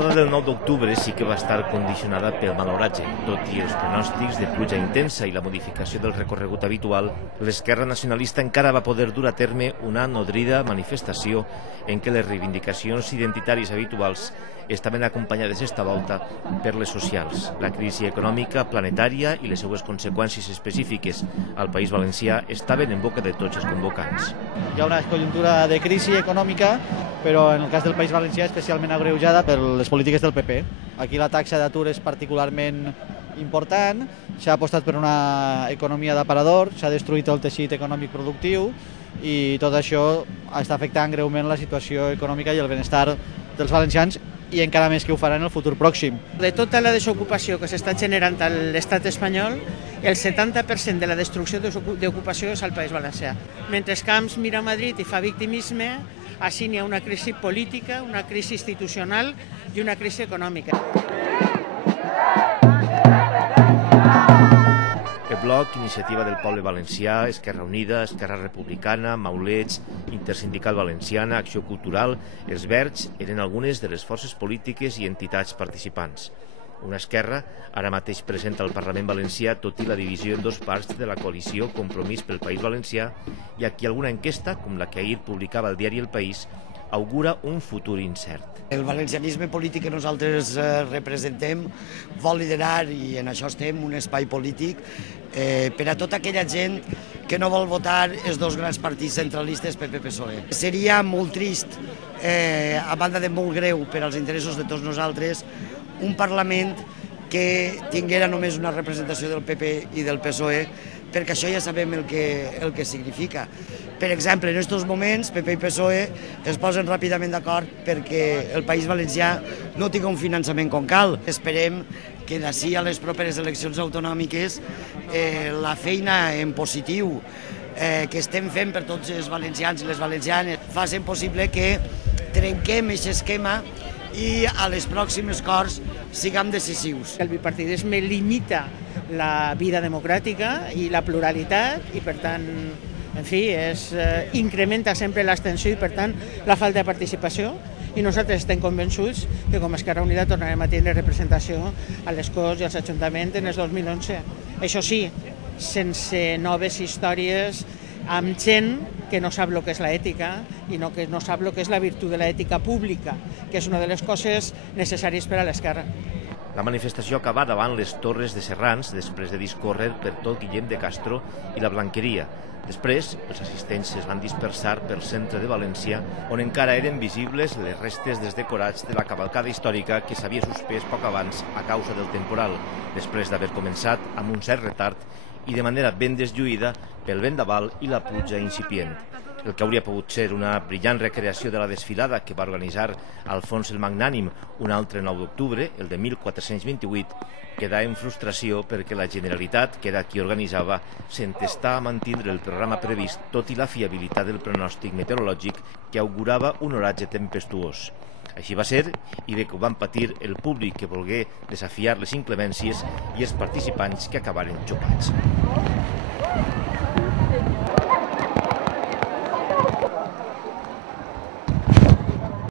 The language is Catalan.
jornada del 9 d'octubre sí que va estar condicionada pel mal oratge. Tot i els pronòstics de pluja intensa i la modificació del recorregut habitual, l'Esquerra Nacionalista encara va poder dur a terme una nodrida manifestació en què les reivindicacions identitàries habituals estaven acompanyades esta volta per les socials. La crisi econòmica planetària i les seues conseqüències específiques al País Valencià estaven en boca de tots els convocants. Hi ha una conjuntura de crisi econòmica, però en el cas del País Valencià especialment agreujada per les polítiques del PP. Aquí la taxa d'atur és particularment important, s'ha apostat per una economia d'aparador, s'ha destruït el teixit econòmic productiu i tot això està afectant greument la situació econòmica i el benestar dels valencians i encara més que ho farà en el futur pròxim. De tota la desocupació que s'està generant a l'estat espanyol, el 70% de la destrucció d'ocupació és al País Valencià. Mentre Camps mira a Madrid i fa victimisme, així n'hi ha una crisi política, una crisi institucional i una crisi econòmica. El Bloc, Iniciativa del Poble Valencià, Esquerra Unida, Esquerra Republicana, Maulets, Intersindical Valenciana, Acció Cultural, els Verds eren algunes de les forces polítiques i entitats participants. Una esquerra ara mateix presenta al Parlament Valencià tot i la divisió en dos parts de la coalició Compromís pel País Valencià i aquí alguna enquesta, com la que ahir publicava el diari El País, augura un futur incert. El valencianisme polític que nosaltres representem vol liderar, i en això estem, un espai polític per a tota aquella gent que no vol votar els dos grans partits centralistes PP-PSOE. Seria molt trist, a banda de molt greu per als interessos de tots nosaltres, un Parlament que tinguera només una representació del PP i del PSOE, perquè això ja sabem el que significa. Per exemple, en aquests moments, PP i PSOE es posen ràpidament d'acord perquè el País Valencià no tingui un finançament com cal. Esperem que d'ací a les properes eleccions autonòmiques la feina en positiu que estem fent per tots els valencians i les valencianes facin possible que trenquem aquest esquema i a les pròximes Corts siguem decisius. El bipartidisme limita la vida democràtica i la pluralitat i, per tant, en fi, incrementa sempre l'abstenció i, per tant, la falta de participació. I nosaltres estem convençuts que com a Esquerra Unida tornarem a tindre representació a les Corts i als Ajuntaments en el 2011. Això sí, sense noves històries, amb gent que no sap el que és l'ètica i que no sap el que és la virtut de l'ètica pública, que és una de les coses necessàries per a l'esquerra. La manifestació acabà davant les Torres de Serrans després de discórrer per tot Guillem de Castro i la Blanqueria. Després, els assistents es van dispersar pel centre de València, on encara eren visibles les restes dels decorats de la cavalcada històrica que s'havia suspès poc abans a causa del temporal, després d'haver començat amb un cert retard i de manera ben deslluïda pel vendaval i la pluja incipient. El que hauria pogut ser una brillant recreació de la desfilada que va organitzar Alfons el Magnànim un altre 9 d'octubre, el de 1428, quedà en frustració perquè la Generalitat, que era qui organitzava, s'entestà a mantindre el programa previst tot i la fiabilitat del pronòstic meteorològic que augurava un oratge tempestuós. Així va ser, i bé que ho van patir el públic que volgué desafiar les inclemències i els participants que acabaren xocats.